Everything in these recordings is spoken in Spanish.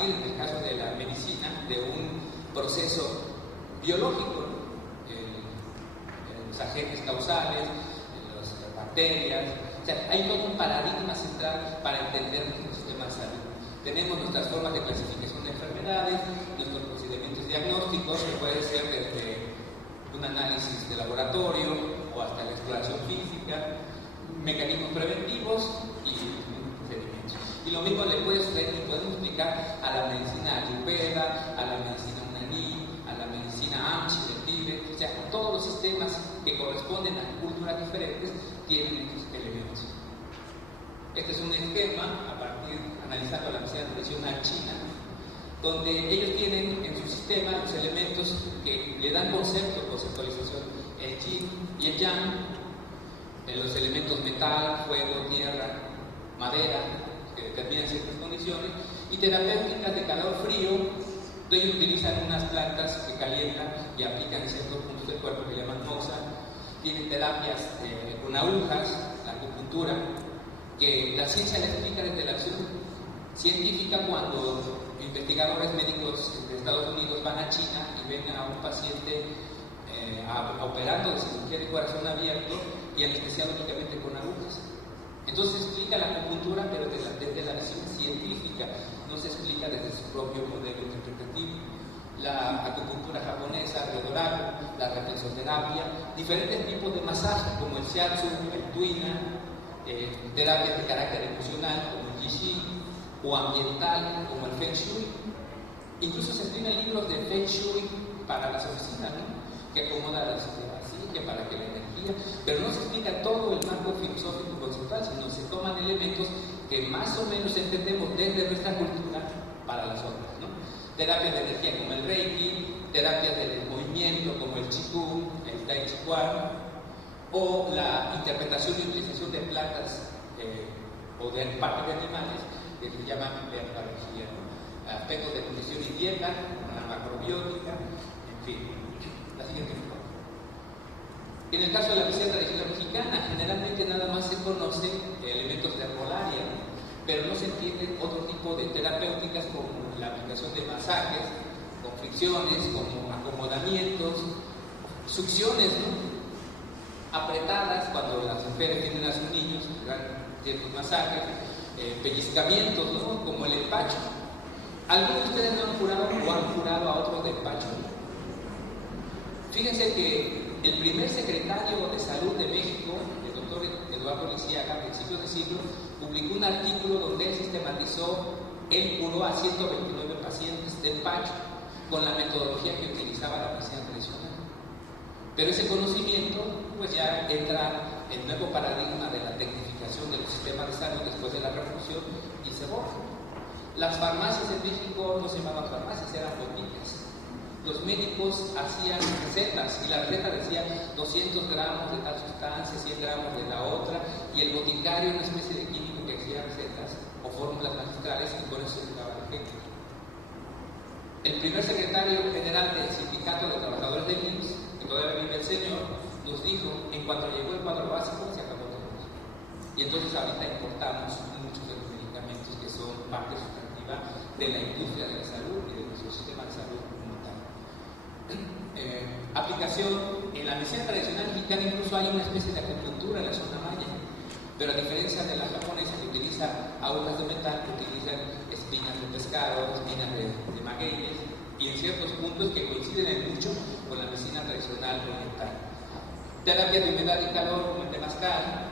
partir, en el caso de la medicina, de un proceso biológico, los agentes causales, las bacterias. O sea, hay todo un paradigma central para entender nuestro sistema de salud. Tenemos nuestras formas de clasificación de enfermedades, nuestros procedimientos diagnósticos, que puede ser desde un análisis de laboratorio o hasta la exploración física, mecanismos preventivos y procedimientos. Y lo mismo le puede suceder y podemos explicar a la medicina ayurveda, a la medicina unaní, a la medicina amchi del Tíbet. O sea, todos los sistemas que corresponden a culturas diferentes tienen estos elementos. Este es un esquema a partir, analizando la medicina tradicional china, donde ellos tienen en su sistema los elementos que le dan conceptualización, el yin y el yang, los elementos metal, fuego, tierra, madera, que determinan ciertas condiciones, y terapéuticas de calor frío. Ellos utilizan unas plantas que calientan y aplican en ciertos puntos del cuerpo que llaman moxa. Tienen terapias con agujas, la acupuntura, que la ciencia la explica desde la visión científica. Cuando investigadores médicos de Estados Unidos van a China y ven a un paciente operando de cirugía de corazón abierto y anestesiológicamente con agujas. Entonces se explica la acupuntura, pero desde la visión científica, no se explica desde su propio modelo interpretativo. La acupuntura japonesa, el redorago, la reflexoterapia, diferentes tipos de masajes como el shiatsu, el tuina, terapias de carácter emocional como el qigong, o ambiental como el feng shui. Incluso se escriben libros de feng shui para las oficinas, ¿no? Que acomoda la silla para que la energía, pero no se explica todo el marco filosófico conceptual, sino se toman elementos que más o menos entendemos desde nuestra cultura para las otras, ¿no? Terapias de energía como el reiki, terapias de movimiento como el qigong, el tai chi chuan, o la interpretación y utilización de plantas o de partes de animales, que se llaman herbología, ¿no? Aspectos de nutrición y dieta, la macrobiótica, en fin. La siguiente forma. En el caso de la medicina tradicional mexicana, generalmente nada más se conocen elementos de herbolaria, ¿no? Pero no se entiende otro tipo de terapéuticas como la aplicación de masajes, con fricciones, como acomodamientos, succiones, ¿no? Apretadas cuando las mujeres tienen a sus niños, dan ciertos masajes, pellizcamientos, ¿no? Como el empacho. ¿Algunos de ustedes no han curado o han curado a otros de empacho? Fíjense que el primer secretario de Salud de México, el doctor Eduardo Lisiaga, a principios de siglo, publicó un artículo donde él sistematizó, él curó a 129 pacientes de empacho con la metodología que utilizaba la medicina tradicional. Pero ese conocimiento, pues ya entra el nuevo paradigma de la tecnificación del sistema de salud después de la revolución y se borra. Las farmacias en México no se llamaban farmacias, eran boticas. Los médicos hacían recetas y la receta decía 200 gramos de tal sustancia, 100 gramos de la otra, y el boticario, una especie de químico que hacía recetas o fórmulas magistrales y con eso ayudaba a la gente. El primer secretario general del Sindicato de Trabajadores del IMSS, que todavía vive el señor, nos dijo, en cuanto llegó el cuadro básico, se acabó todo. Y entonces ahorita importamos muchos de los medicamentos que son parte sustantiva de la industria de la salud y de nuestro sistema de salud como tal. Aplicación en la medicina tradicional mexicana, incluso hay una especie de acupuntura en la zona maya, pero a diferencia de la japonesa que utiliza agujas de metal, que utilizan espinas de pescado, espinas de magueyes, y en ciertos puntos que coinciden en mucho con la medicina tradicional oriental. Terapias de humedad y calor como el temazcal,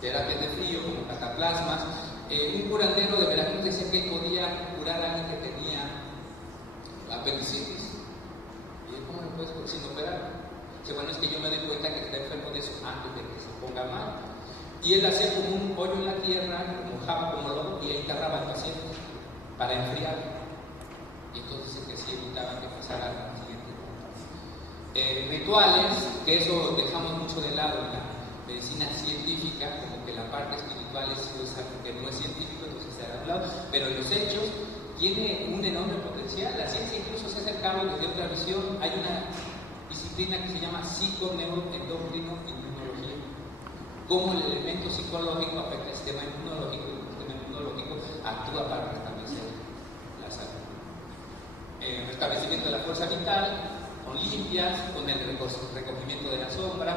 terapias de frío como cataplasmas. Un curandero de Veracruz decía que podía curar a alguien que tenía apendicitis. ¿Y cómo lo puedes sin operar? Dice, bueno, es que yo me doy cuenta que está enfermo de eso antes de que se ponga mal. Y él hacía como un hoyo en la tierra, mojaba como lodo y ahí enterraba al paciente para enfriarlo. Y entonces así evitaban que pasara al siguiente etapa. Rituales, que eso dejamos mucho de lado en la medicina científica, como que la parte espiritual es algo que no es científico, entonces se ha hablado, pero los hechos tiene un enorme potencial. La ciencia incluso se ha acercado desde otra visión. Hay una disciplina que se llama psiconeuroendocrino-inmunología, cómo el elemento psicológico afecta el sistema inmunológico y el sistema inmunológico actúa para restablecer fuerza vital, con limpias, con el recogimiento de la sombra,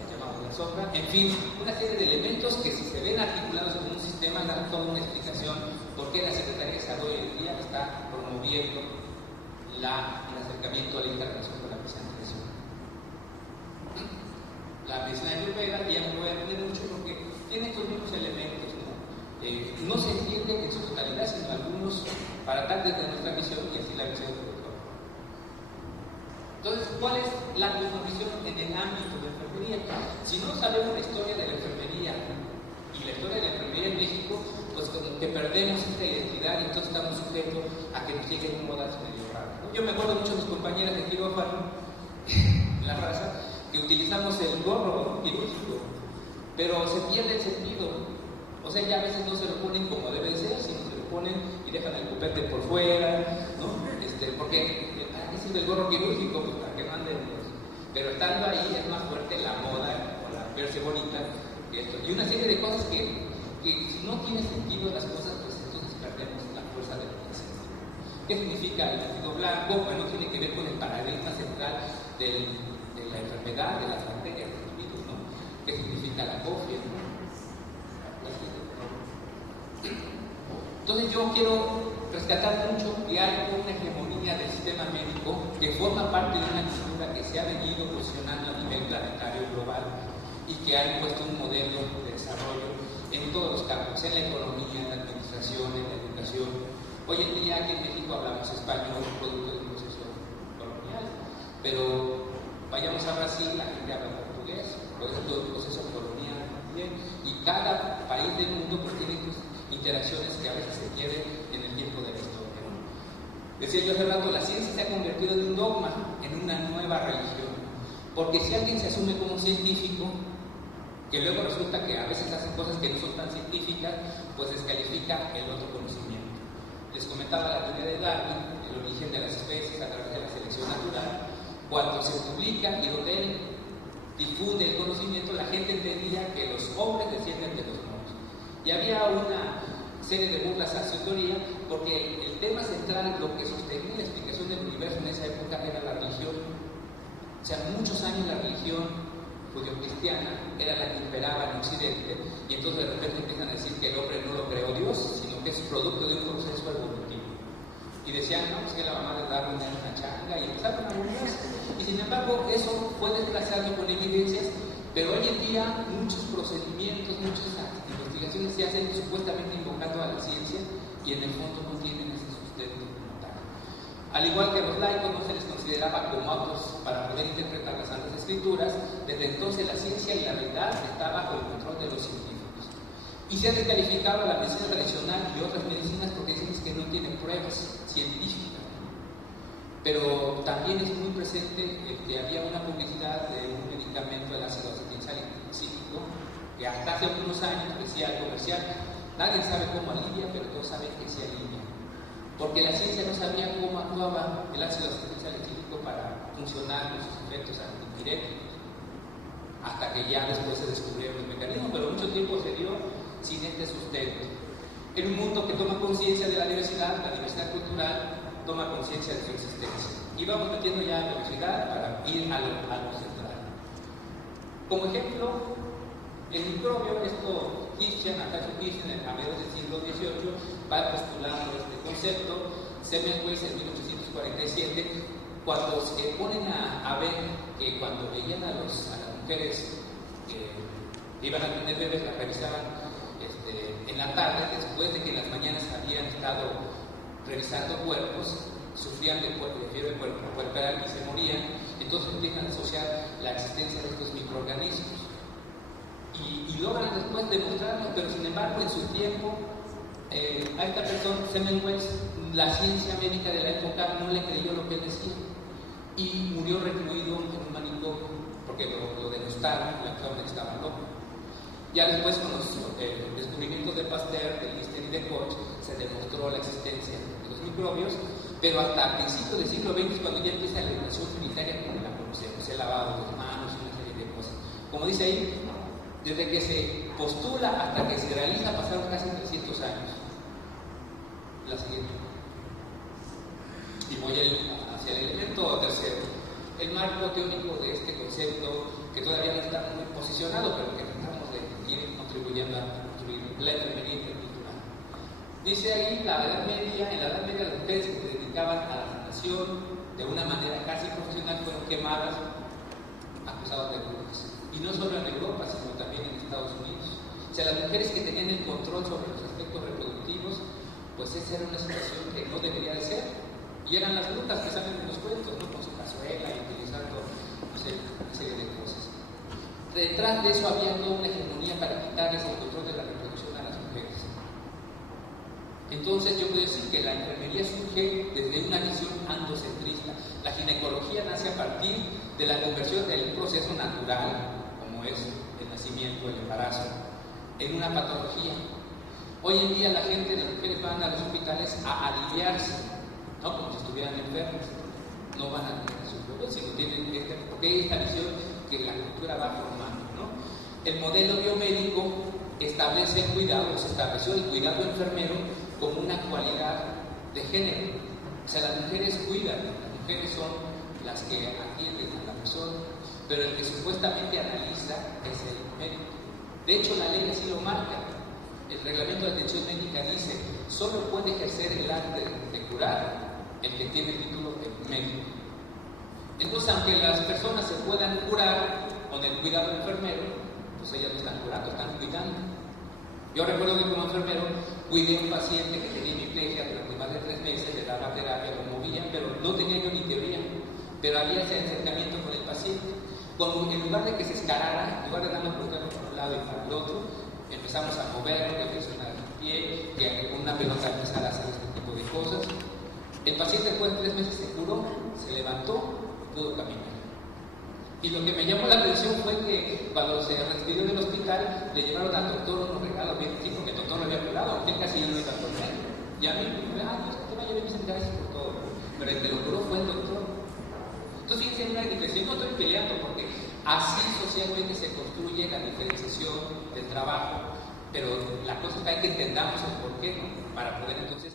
le llamamos la sombra, en fin, una serie de elementos que si se ven articulados en un sistema dan toda una explicación por qué la Secretaría de Salud hoy en día está promoviendo el acercamiento a la intervención con la medicina tradicional. La medicina ayurveda, ya no voy a entender mucho porque tiene estos mismos elementos, ¿no? No se entiende en su totalidad, sino algunos para tal desde nuestra visión y así la visión del doctor. Entonces, ¿cuál es la cosmovisión en el ámbito de la enfermería? Si no sabemos la historia de la enfermería y la historia de la enfermería en México, pues como que perdemos esta identidad y entonces estamos sujetos a que nos lleguen modas medio raras, ¿no? Yo me acuerdo mucho de mis compañeras de quirófano, en la raza, que utilizamos el gorro quirúrgico, pero se pierde el sentido. O sea, ya a veces no se lo ponen como debe ser, sino se lo ponen y dejan el copete por fuera, ¿no? Porque ¿para qué sirve el gorro quirúrgico? Pues para que no anden los... Pero estando ahí es más fuerte la moda o la verse bonita que esto. Y una serie de cosas que si no tiene sentido las cosas, pues entonces perdemos la fuerza de lo que se hace. ¿Qué significa el vestido blanco? Bueno, tiene que ver con el paradigma central de la enfermedad, de las bacterias, de los virus, ¿no? ¿Qué significa la cofia? Entonces yo quiero rescatar mucho que hay una hegemonía del sistema médico que forma parte de una cultura que se ha venido posicionando a nivel planetario global y que ha impuesto un modelo de desarrollo en todos los campos, en la economía, en la administración, en la educación. Hoy en día aquí en México hablamos español, producto de un proceso colonial, pero vayamos a Brasil, la gente habla portugués, producto de un proceso colonial también, y cada país del mundo pues tiene interacciones que a veces se pierden en el tiempo de la historia, ¿no? Decía yo hace rato, la ciencia se ha convertido en un dogma, en una nueva religión, porque si alguien se asume como científico, que luego resulta que a veces hacen cosas que no son tan científicas, pues descalifica el otro conocimiento. Les comentaba la teoría de Darwin, el origen de las especies a través de la selección natural. Cuando se publica y donde él difunde el conocimiento, la gente entendía que los hombres descienden de los monos. Y había una serie de burlas a su teoría, porque el tema central, lo que sostenía la explicación del universo en esa época era la religión. O sea, muchos años la religión judío-cristiana era la que imperaba en Occidente, y entonces de repente empiezan a decir que el hombre no lo creó Dios, sino que es producto de un proceso evolutivo. Y decían, no, pues que la mamá de Darwin era una changa, y empezaron a burlarse. Y sin embargo, eso fue desplazado con evidencias, pero hoy en día muchos procedimientos, muchas investigaciones se hacen supuestamente invocando a la ciencia, y en el fondo no tienen ese sustento como tal. Al igual que a los laicos no se les consideraba como aptos para poder interpretar las Santas Escrituras, desde entonces la ciencia y la verdad está bajo el control de los científicos. Y se ha descalificado la medicina tradicional y otras medicinas porque dicen que no tienen pruebas científicas. Pero también es muy presente que había una publicidad de un medicamento, el ácido acetilsalicílico, que hasta hace algunos años decía comercial, nadie sabe cómo alivia, pero todos saben que se alivia. Porque la ciencia no sabía cómo actuaba el ácido acetilsalicílico para funcionar con sus efectos antipiréticos, hasta que ya después se descubrieron los mecanismos, pero mucho tiempo se dio sin este sustento. En un mundo que toma conciencia de la diversidad cultural toma conciencia de su existencia. Y vamos metiendo ya la diversidad para ir a lo central. Como ejemplo, el microbio, esto Natasha Kirchner, a mediados del siglo XVIII, va postulando este concepto. Semmelweis en 1847, cuando se ponen a ver que cuando veían a las mujeres que iban a tener bebés, las revisaban en la tarde, después de que en las mañanas habían estado revisando cuerpos, sufrían de fiebre puerperal y se morían. Entonces empiezan a asociar la existencia de estos microorganismos y logran después demostrarlo, pero sin embargo en su tiempo a esta persona, Semmelweis, la ciencia médica de la época no le creyó lo que él decía y murió recluido en un manicomio porque lo denostaron, la persona estaba loca. Ya después con los descubrimientos de Pasteur, de Lister y de Koch se demostró la existencia de los microbios, pero hasta principios del siglo XX, cuando ya empieza la educación sanitaria como la conocemos, el lavado de manos y una serie de cosas. Como dice ahí, desde que se postula hasta que se realiza pasaron casi 300 años. La siguiente. Y voy hacia el elemento tercero, el marco teórico de este concepto que todavía no está muy posicionado, pero que tratamos de ir contribuyendo a construir la enfermería intercultural. Dice ahí, en la Edad Media las mujeres que se dedicaban a la sanación de una manera casi profesional fueron quemadas, acusadas de brujas. Y no solo en Europa, sino también en Estados Unidos. O sea, las mujeres que tenían el control sobre los aspectos reproductivos, pues esa era una situación que no debería de ser. Y eran las brujas que salen en los cuentos, ¿no? Con su cazuela y utilizando, no sé, una serie de cosas. Detrás de eso había toda una hegemonía para quitarles el control de la reproducción a las mujeres. Entonces yo puedo decir que la enfermería surge desde una visión andocentrista. La ginecología nace a partir de la conversión del proceso natural, como es el nacimiento, el embarazo, en una patología. Hoy en día las mujeres van a los hospitales a aliviarse, ¿no? Como si estuvieran enfermos. No van a tener sus bebés, sino tienen que, porque hay esta visión que la cultura va formando, ¿no? El modelo biomédico establece el cuidado, se estableció el cuidado enfermero como una cualidad de género. O sea, las mujeres cuidan, las mujeres son las que atienden a la persona, pero el que supuestamente analiza es el médico. De hecho, la ley así lo marca. El reglamento de atención médica dice, solo puede ejercer el arte de curar el que tiene el título de médico. Entonces, aunque las personas se puedan curar con el cuidado enfermero, pues ellas no están curando, están cuidando. Yo recuerdo que como enfermero cuidé a un paciente que tenía hemiplegia durante más de 3 meses, le daba terapia, lo movía, pero no tenía yo ni teoría, pero había ese acercamiento con el paciente. Cuando en lugar de que se escarara, en lugar de darnos por un lado y para el otro, empezamos a moverlo, a flexionar el pie, que con una pelota empezara a hacer este tipo de cosas. El paciente después de 3 meses se curó, se levantó y pudo caminar. Y lo que me llamó la atención fue que cuando se retiró del hospital, le llevaron al doctor unos regalos bien ricos, que el doctor lo había curado, aunque él casi ya no iba por él. Y a mí me dijo, Dios, que te vaya bien, gracias por todo. Pero el que lo curó fue el doctor. Entonces, fíjense, una diferenciación, no estoy peleando, porque así socialmente se construye la diferenciación del trabajo. Pero la cosa está en que entendamos el porqué, ¿no? Para poder entonces